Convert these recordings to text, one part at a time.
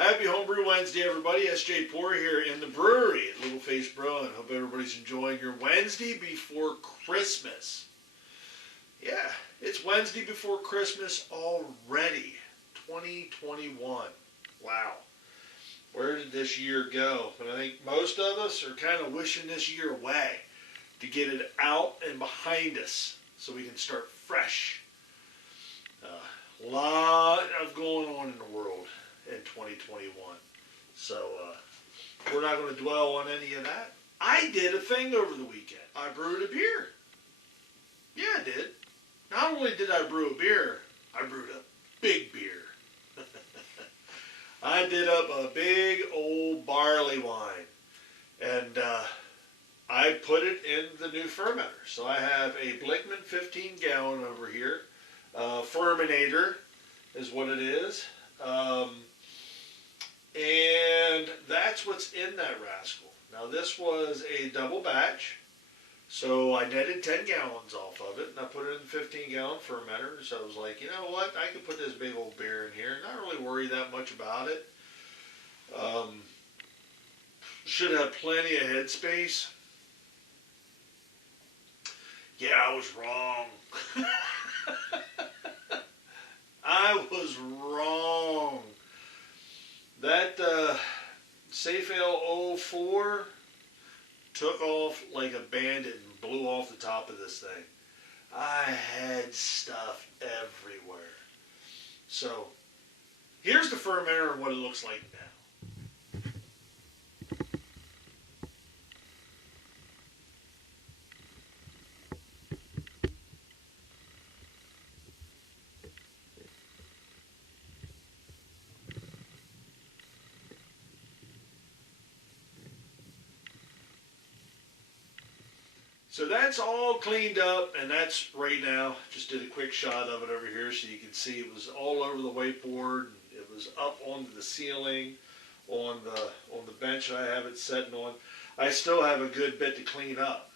Happy Homebrew Wednesday, everybody. Sjporr here in the brewery at Little Face Brewing. Hope everybody's enjoying your Wednesday before Christmas. Yeah, it's Wednesday before Christmas already. 2021. Wow. Where did this year go? But I think most of us are kind of wishing this year away to get it out and behind us so we can start fresh. A lot of going on in the world in 2021. So we're not going to dwell on any of that. I did a thing over the weekend. I brewed a beer. Yeah, I did. Not only did I brew a beer, I brewed a big beer. I did up a big old barley wine. And I put it in the new fermenter. So I have a Blickman 15 gallon over here. Fermenter is what it is. And that's what's in that rascal. Now this was a double batch. So I netted 10 gallons off of it, and I put it in the 15 gallon fermenter. So I was like, you know what, I could put this big old beer in here, not really worry that much about it. Should have plenty of headspace. Yeah, I was wrong. I was wrong. That Sjporr 04 took off like a bandit and blew off the top of this thing. I had stuff everywhere. So here's the fermenter and what it looks like now. So that's all cleaned up, and that's right now. Just did a quick shot of it over here so you can see it was all over the whiteboard. It was up onto the ceiling on the bench that I have it sitting on. I still have a good bit to clean up.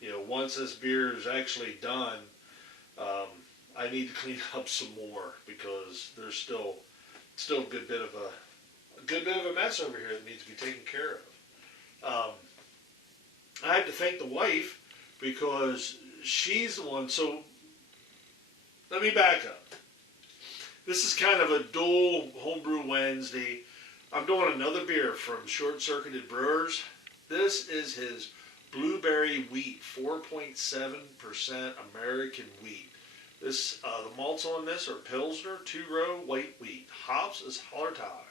You know, once this beer is actually done, I need to clean up some more because there's still a good bit of a mess over here that needs to be taken care of. I have to thank the wife, because she's the one. So let me back up. This is kind of a dual Homebrew Wednesday. I'm doing another beer from Circuited Brewers. This is his Blueberry Wheat, 4.7% American wheat. This the malts on this are Pilsner, 2-row white wheat. Hops is Hallertau.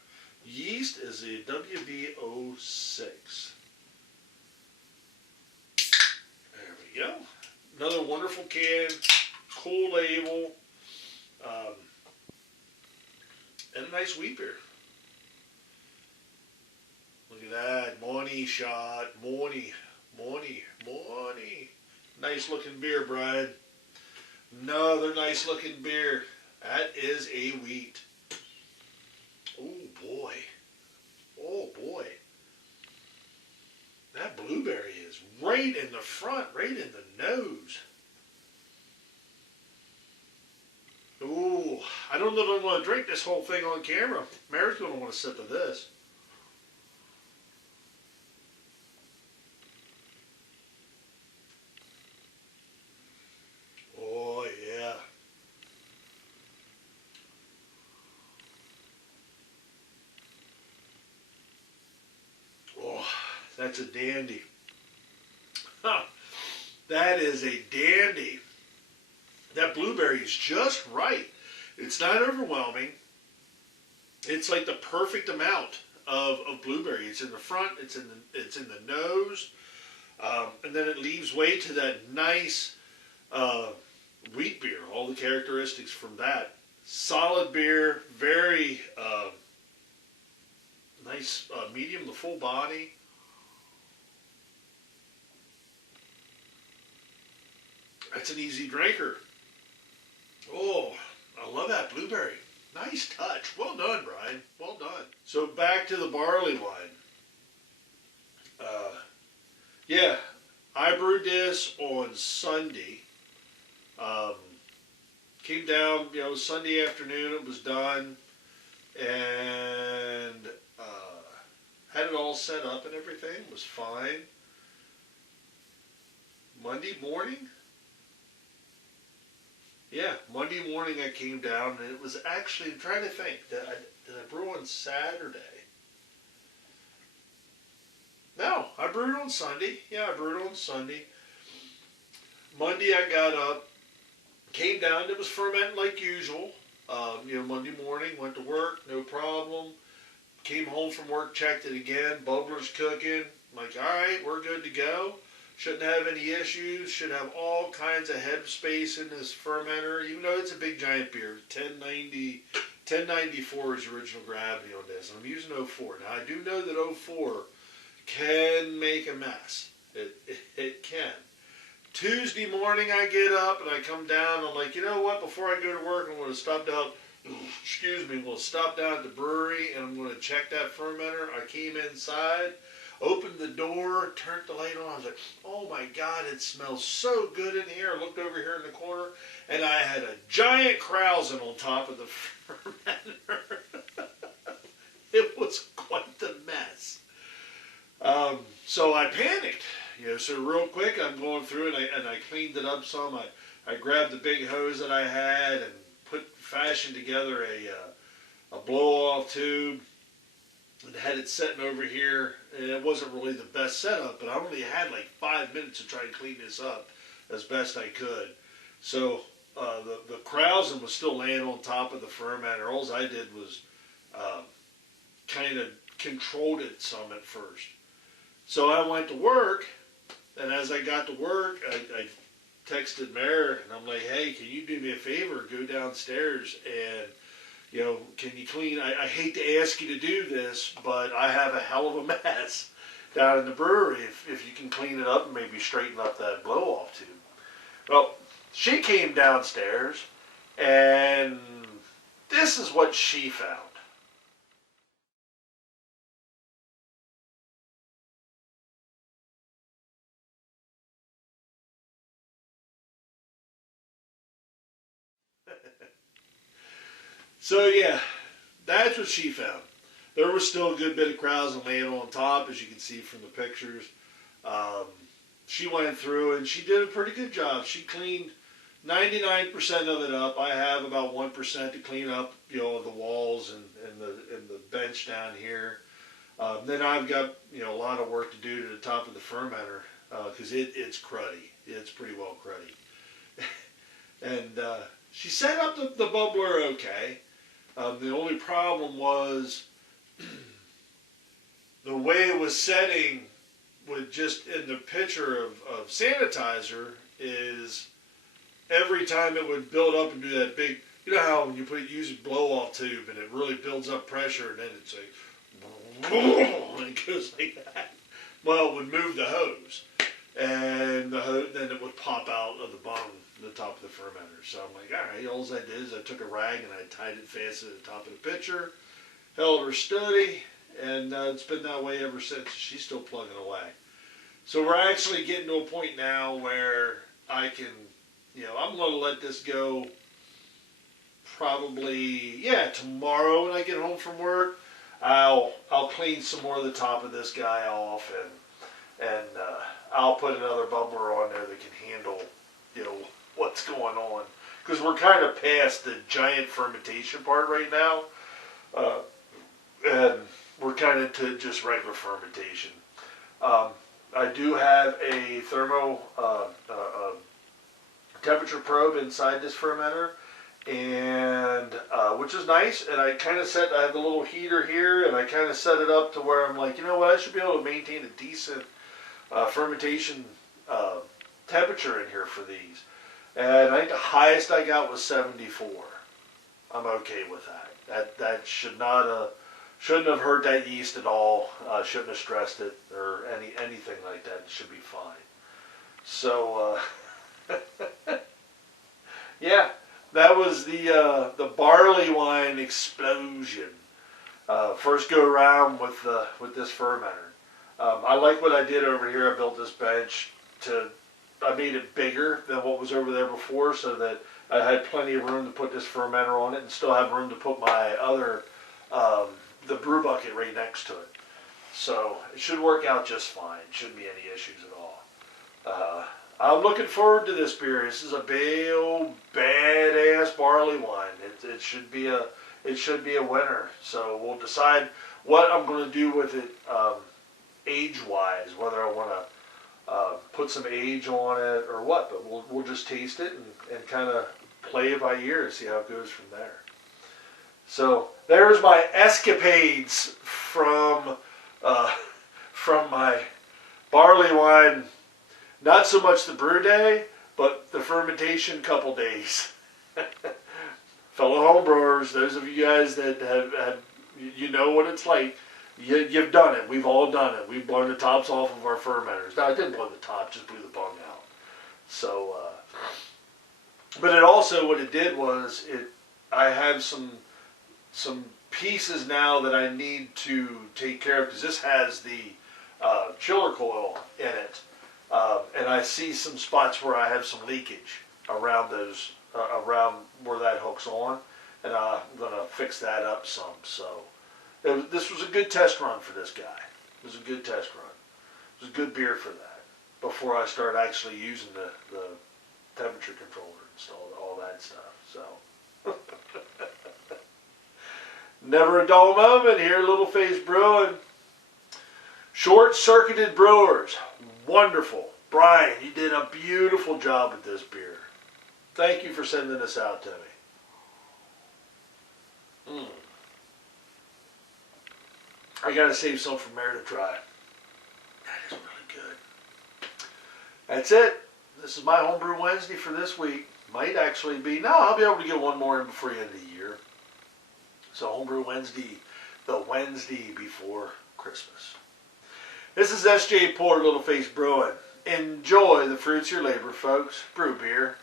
Yeast is a WB06. Go. Another wonderful can, cool label, and a nice wheat beer. Look at that, morning shot, morning. Nice looking beer, Brian. Another nice looking beer. That is a wheat. Oh boy. Oh boy. That blueberry is right in the front, right in the nose. Ooh, I don't know if I want to drink this whole thing on camera. Mary's going to want a sip of this. Oh, yeah. Oh, that's a dandy. Huh. That is a dandy. That blueberry is just right. It's not overwhelming. It's like the perfect amount of blueberry. It's in the front. It's in the nose, and then it leaves way to that nice wheat beer. All the characteristics from that. Solid beer. Very nice medium to full body. That's an easy drinker. Oh, I love that blueberry. Nice touch. Well done, Brian. Well done. So back to the barley wine. Yeah, I brewed this on Sunday. Came down, Sunday afternoon. It was done. and had it all set up and everything. It was fine. Monday morning? Yeah, Monday morning I came down, and it was actually, I'm trying to think, did I brew on Saturday? No, I brewed on Sunday. Yeah, I brewed on Sunday. Monday I got up, came down, it was fermenting like usual. Monday morning, went to work, no problem. Came home from work, checked it again, bubbler's cooking. Like, all right, we're good to go. Shouldn't have any issues. Should have all kinds of head space in this fermenter, even though it's a big giant beer. 1094 is original gravity on this. I'm using 04. Now, I do know that 04 can make a mess. It can. Tuesday morning, I get up and I come down. I'm like, you know what? Before I go to work, I'm going to stop down. I'm going to stop down at the brewery and I'm going to check that fermenter. I came inside, opened the door, turned the light on. I was like, oh my God, it smells so good in here. I looked over here in the corner and I had a giant krausen on top of the fermenter. It was quite the mess. So I panicked. So real quick, I'm going through and I cleaned it up some. I grabbed the big hose that I had and fashioned together a blow-off tube and had it sitting over here. And it wasn't really the best setup, but I only had like 5 minutes to try and clean this up as best I could. So the krausen was still laying on top of the fermenter. All I did was kind of controlled it some at first. So I went to work, and as I got to work, I texted Mare, and I'm like, hey, can you do me a favor? Go downstairs and, can you clean? I hate to ask you to do this, but I have a hell of a mess down in the brewery. If you can clean it up and maybe straighten up that blow-off tube. Well, she came downstairs, and this is what she found. So yeah, that's what she found. There was still a good bit of krausen laying on top, as you can see from the pictures. She went through and she did a pretty good job. She cleaned 99% of it up. I have about 1% to clean up, the walls and the bench down here. Then I've got a lot of work to do to the top of the fermenter because it's cruddy. It's pretty well cruddy. And she set up the bubbler okay. The only problem was the way it was setting with just in the pitcher of sanitizer is every time it would build up and do that big, how when you use a blow-off tube and it really builds up pressure and then it's like, and it goes like that. Well, it would move the hose and then it would pop out of the bung, the top of the fermenter. So I'm like, all right, all I did is I took a rag and I tied it fast to the top of the pitcher, held her steady, and it's been that way ever since. She's still plugging away. So we're actually getting to a point now where I can, I'm going to let this go probably, tomorrow when I get home from work. I'll clean some more of the top of this guy off and I'll put another bubbler on there that can handle, what's going on. Because we're kind of past the giant fermentation part right now. And we're kind of to just regular fermentation. I do have a thermo temperature probe inside this fermenter, and which is nice. And I have the little heater here, and I kind of set it up to where I'm like, I should be able to maintain a decent fermentation temperature in here for these. And I think the highest I got was 74. I'm okay with that. That shouldn't have hurt that yeast at all. Shouldn't have stressed it or anything like that. It should be fine. So yeah, that was the barley wine explosion. First go around with this fermenter. I like what I did over here. I built this bench I made it bigger than what was over there before, so that I had plenty of room to put this fermenter on it and still have room to put my other the brew bucket right next to it. So it should work out just fine. Shouldn't be any issues at all. I'm looking forward to this beer. This is a big old badass barley wine. It should be a winner. So we'll decide what I'm going to do with it age-wise, whether I want to put some age on it or what. But we'll just taste it and kind of play it by ear and see how it goes from there. So there's my escapades from my barley wine. Not so much the brew day, but the fermentation couple days. Fellow homebrewers, those of you guys that have you know what it's like. You've done it. We've all done it. We've blown the tops off of our fermenters. No, I didn't blow the top, just blew the bung out. So, but it also, what it did was, I have some pieces now that I need to take care of, because this has the chiller coil in it. And I see some spots where I have some leakage around those, around where that hooks on, and I'm gonna fix that up some. So this was a good test run for this guy. It was a good test run. It was a good beer for that. Before I start actually using the temperature controller and all that stuff. So never a dull moment here, Little Face Brewing. Short-circuited brewers. Wonderful. Brian, you did a beautiful job with this beer. Thank you for sending this out to me. I gotta save some for Mary to try. That is really good. That's it. This is my Homebrew Wednesday for this week. Might actually be, no, I'll be able to get one more in before the end of the year. So Homebrew Wednesday, the Wednesday before Christmas. This is Sjporr, Little Face Brewing. Enjoy the fruits of your labor, folks. Brew beer.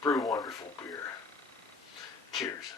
Brew wonderful beer. Cheers.